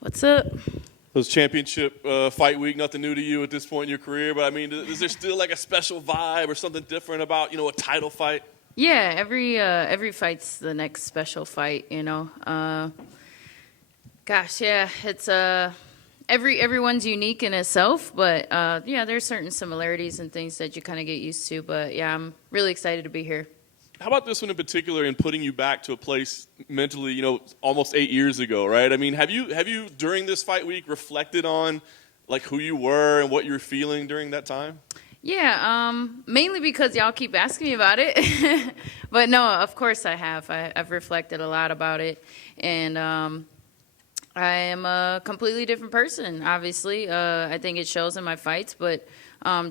What's up? Those championship fight week, nothing new to you at this point in your career, but I mean, is there still like a special vibe or something different about, a title fight? Yeah, every fight's the next special fight, Gosh, yeah, it's everyone's unique in itself, but yeah, there's certain similarities and things that you kind of get used to. But yeah, I'm really excited to be here. How about this one in particular in putting you back to a place mentally, almost 8 years ago, right? I mean, have you during this fight week reflected on like who you were and what you were feeling during that time? Yeah, mainly because y'all keep asking me about it. But no, of course I have. I've reflected a lot about it, and I am a completely different person. Obviously, I think it shows in my fights, but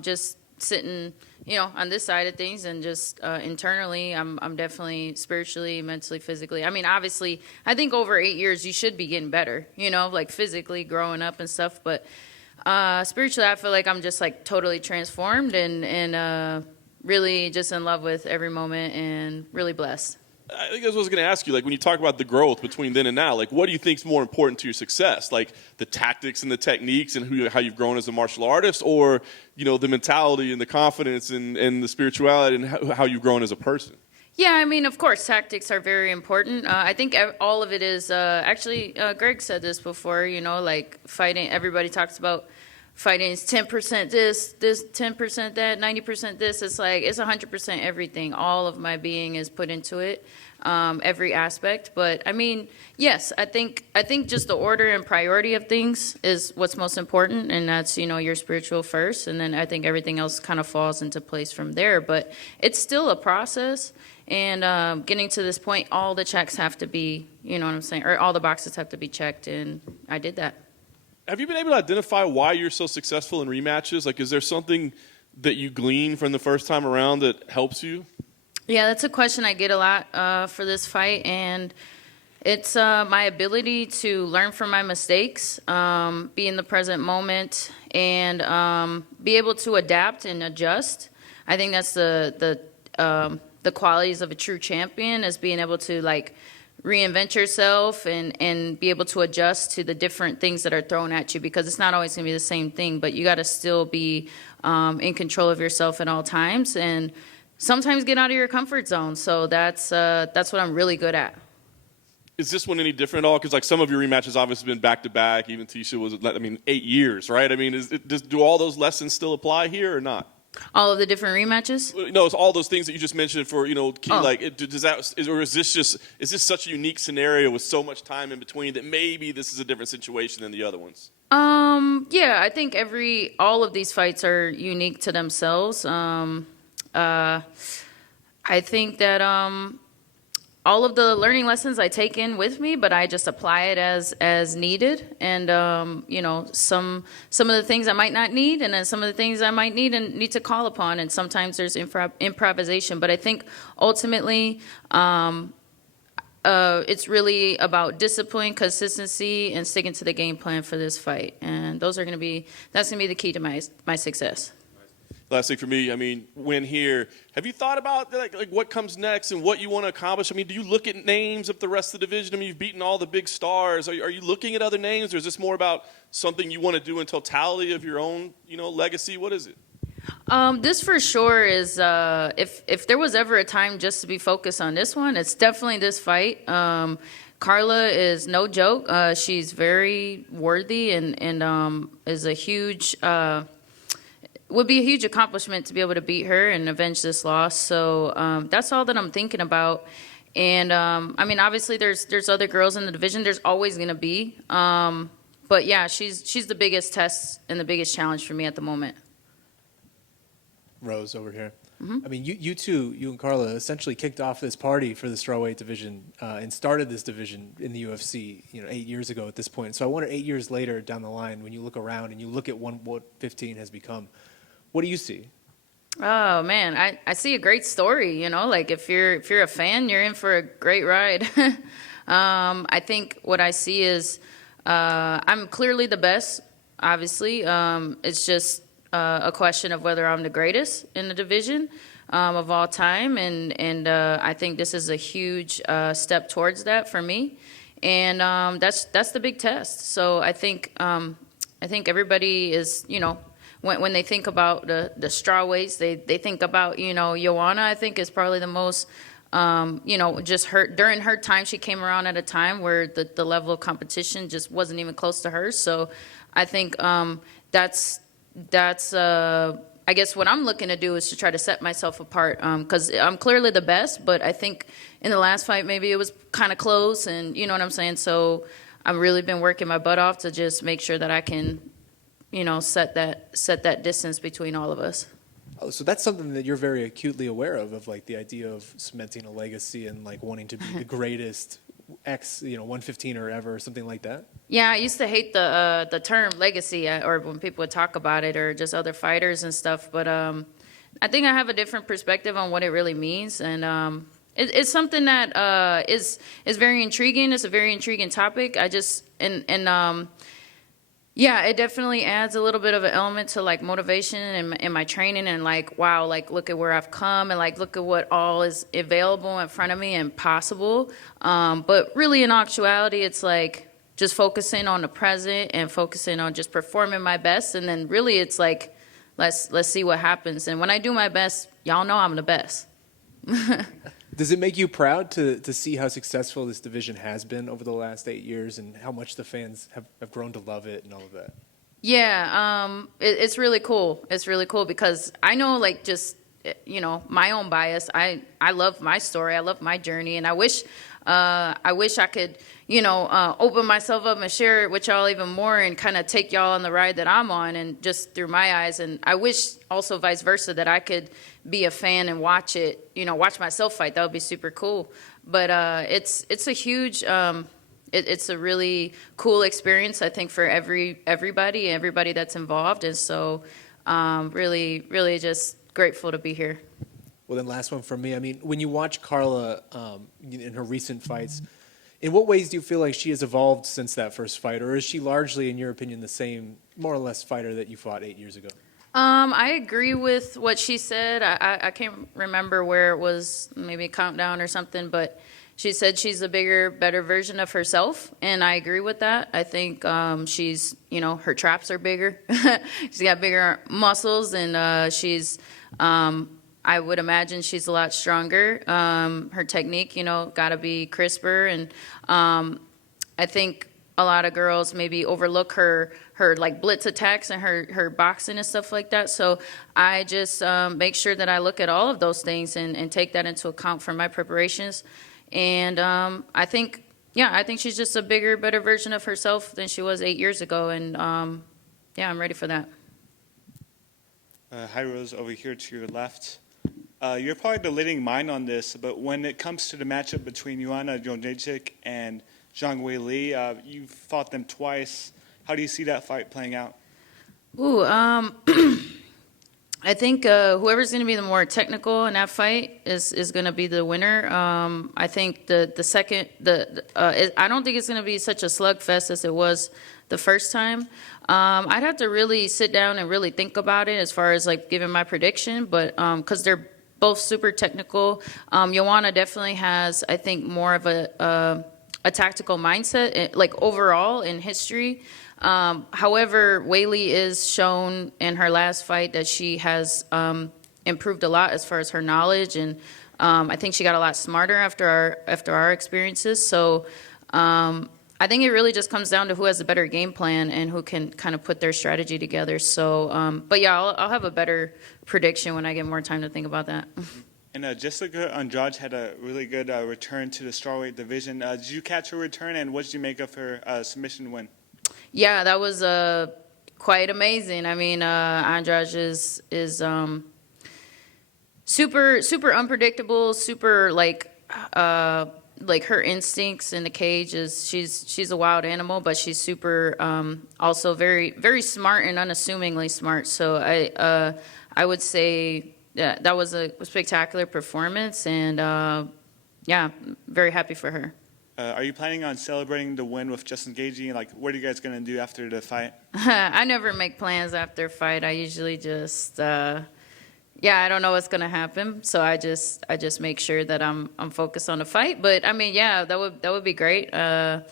just sitting, on this side of things, and just internally, I'm definitely spiritually, mentally, physically. I mean, obviously, I think over 8 years you should be getting better, like physically growing up and stuff, but. Spiritually, I feel like I'm just like totally transformed and really just in love with every moment and really blessed. I think that's what I was going to ask you. Like when you talk about the growth between then and now, like what do you think is more important to your success? Like the tactics and the techniques and how you've grown as a martial artist, or the mentality and the confidence and the spirituality and how you've grown as a person? Yeah, I mean, of course, tactics are very important. I think all of it is actually, Greg said this before, like fighting, everybody talks about fighting is 10% this 10% that, 90% this. It's like, it's 100% everything. All of my being is put into it, every aspect. But I mean, yes, I think just the order and priority of things is what's most important. And that's, your spiritual first. And then I think everything else kind of falls into place from there. But it's still a process. And getting to this point, all the checks have to be, you know what I'm saying, or all the boxes have to be checked, and I did that. Have you been able to identify why you're so successful in rematches? Like, is there something that you glean from the first time around that helps you? Yeah, that's a question I get a lot for this fight, and it's my ability to learn from my mistakes, be in the present moment, and be able to adapt and adjust. I think that's the qualities of a true champion, is being able to like reinvent yourself and be able to adjust to the different things that are thrown at you, because it's not always going to be the same thing, but you got to still be in control of yourself at all times, and sometimes get out of your comfort zone. So that's what I'm really good at. Is this one any different at all? Because like some of your rematches obviously been back to back. Even Tisha was, 8 years, right? I mean, do all those lessons still apply here or not? All of the different rematches? No, it's all those things that you just mentioned for, key, Oh. like, does that, or is this such a unique scenario with so much time in between that maybe this is a different situation than the other ones? Yeah, I think all of these fights are unique to themselves. I think that, all of the learning lessons I take in with me, but I just apply it as needed. And some of the things I might not need, and then some of the things I might need and need to call upon. And sometimes there's improvisation. But I think ultimately, it's really about discipline, consistency, and sticking to the game plan for this fight. And that's gonna be the key to my success. Last thing for me, win here. Have you thought about like what comes next and what you want to accomplish? Do you look at names of the rest of the division? You've beaten all the big stars. Are you looking at other names, or is this more about something you want to do in totality of your own, legacy? What is it? This for sure is, if there was ever a time just to be focused on this one, it's definitely this fight. Carla is no joke. She's very worthy and is a huge... would be a huge accomplishment to be able to beat her and avenge this loss. So that's all that I'm thinking about. And obviously there's other girls in the division. There's always going to be. But yeah, she's the biggest test and the biggest challenge for me at the moment. Rose over here. Mm-hmm. You and Carla essentially kicked off this party for the strawweight division and started this division in the UFC, 8 years ago at this point. So I wonder, 8 years later down the line, when you look around and you look at what 15 has become, what do you see? Oh man, I see a great story. Like if you're a fan, you're in for a great ride. I think what I see is I'm clearly the best. Obviously, it's just a question of whether I'm the greatest in the division of all time, and I think this is a huge step towards that for me. and that's the big test. So I think everybody is, when they think about the straw weights, they think about, Joanna, I think, is probably the most, just during her time, she came around at a time where the level of competition just wasn't even close to hers. So I think that's I guess what I'm looking to do is to try to set myself apart, because I'm clearly the best, but I think in the last fight maybe it was kind of close, and you know what I'm saying? So I've really been working my butt off to just make sure that I can, set that distance between all of us. Oh, so that's something that you're very acutely aware of like the idea of cementing a legacy and like wanting to be the greatest 115er ever or something like that? Yeah, I used to hate the term legacy, or when people would talk about it, or just other fighters and stuff. But I think I have a different perspective on what it really means, and it's something that is very intriguing. It's a very intriguing topic. Yeah, it definitely adds a little bit of an element to like motivation in my training, and like, wow, like look at where I've come, and like look at what all is available in front of me and possible. But really, in actuality, it's like just focusing on the present and focusing on just performing my best, and then really, it's like let's see what happens. And when I do my best, y'all know I'm the best. Does it make you proud to see how successful this division has been over the last 8 years and how much the fans have grown to love it and all of that? Yeah, it's really cool. It's really cool because I know, like, just, my own bias. I love my story. I love my journey, and I wish I could, open myself up and share it with y'all even more and kind of take y'all on the ride that I'm on, and just through my eyes. And I wish also vice versa, that I could be a fan and watch it, watch myself fight. That would be super cool. But it's a huge, it's a really cool experience, I think, for everybody that's involved. And so really, really just grateful to be here. Well, then last one from me. I mean, when you watch Carla in her recent fights, in what ways do you feel like she has evolved since that first fight? Or is she largely, in your opinion, the same, more or less, fighter that you fought 8 years ago? I agree with what she said. I can't remember where it was, maybe a countdown or something, but she said she's a bigger, better version of herself, and I agree with that. I think she's, her traps are bigger. She's got bigger muscles, and she's, I would imagine she's a lot stronger. Her technique, got to be crisper, and I think a lot of girls maybe overlook her like blitz attacks and her boxing and stuff like that. So I just make sure that I look at all of those things and take that into account for my preparations. And I think she's just a bigger, better version of herself than she was 8 years ago. And I'm ready for that. Hi, Rose, over here to your left. You're probably the leading mind on this, but when it comes to the matchup between Joanna Jędrzejczyk and Zhang Weili, you've fought them twice. How do you see that fight playing out? Ooh, I think whoever's going to be the more technical in that fight is going to be the winner. I think the second, I don't think it's going to be such a slugfest as it was the first time. I'd have to really sit down and really think about it as far as like giving my prediction, but because they're both super technical. Joanna definitely has, I think, more of a tactical mindset, like overall in history. However, Weili is shown in her last fight that she has improved a lot as far as her knowledge, and I think she got a lot smarter after our experiences. So I think it really just comes down to who has a better game plan and who can kind of put their strategy together. So, but yeah, I'll have a better prediction when I get more time to think about that. And Jessica Andrade had a really good return to the strawweight division. Did you catch her return, and what did you make of her submission win? Yeah, that was quite amazing. I mean, Andrade is super unpredictable, super like her instincts in the cage is she's a wild animal, but she's super also very very smart and unassumingly smart. So I would say that was a spectacular performance, and yeah, very happy for her. Are you planning on celebrating the win with Justin Gaethje? Like, what are you guys going to do after the fight? I never make plans after a fight. I usually just, Yeah, I don't know what's gonna happen, so I just make sure that I'm focused on the fight. But I mean, yeah, that would be great. I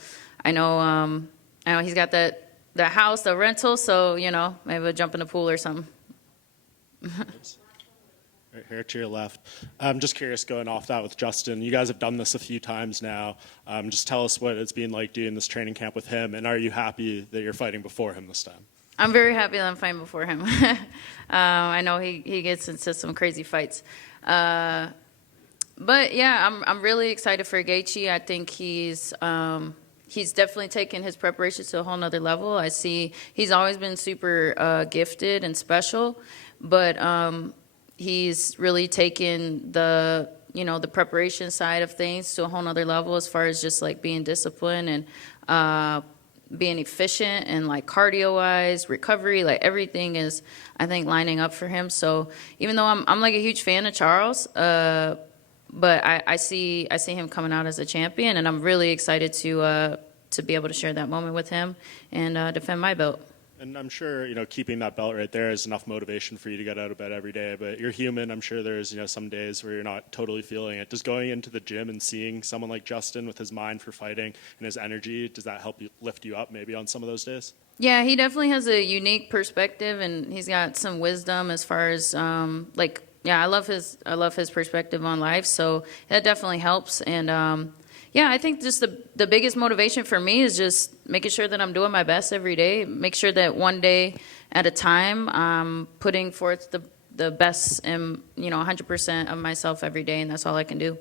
know he's got the house, the rental, so maybe we'll jump in the pool or something. Right here to your left. I'm just curious, going off that with Justin, you guys have done this a few times now. Just tell us what it's been like doing this training camp with him, and are you happy that you're fighting before him this time? I'm very happy that I'm fighting before him. I know he gets into some crazy fights. But yeah, I'm really excited for Gaethje. I think he's definitely taken his preparations to a whole nother level. I see he's always been super gifted and special, but he's really taken the preparation side of things to a whole nother level as far as just like being disciplined and being efficient and like cardio wise, recovery, like everything is, I think, lining up for him. So even though I'm like a huge fan of Charles, but I see him coming out as a champion, and I'm really excited to be able to share that moment with him and defend my belt. And I'm sure, keeping that belt right there is enough motivation for you to get out of bed every day. But you're human. I'm sure there's, some days where you're not totally feeling it. Does going into the gym and seeing someone like Justin with his mind for fighting and his energy, does that help you lift you up maybe on some of those days? Yeah, he definitely has a unique perspective, and he's got some wisdom as far as I love his perspective on life. So that definitely helps. And yeah, I think just the biggest motivation for me is just making sure that I'm doing my best every day. Make sure that one day at a time, I'm putting forth the best and 100% of myself every day, and that's all I can do.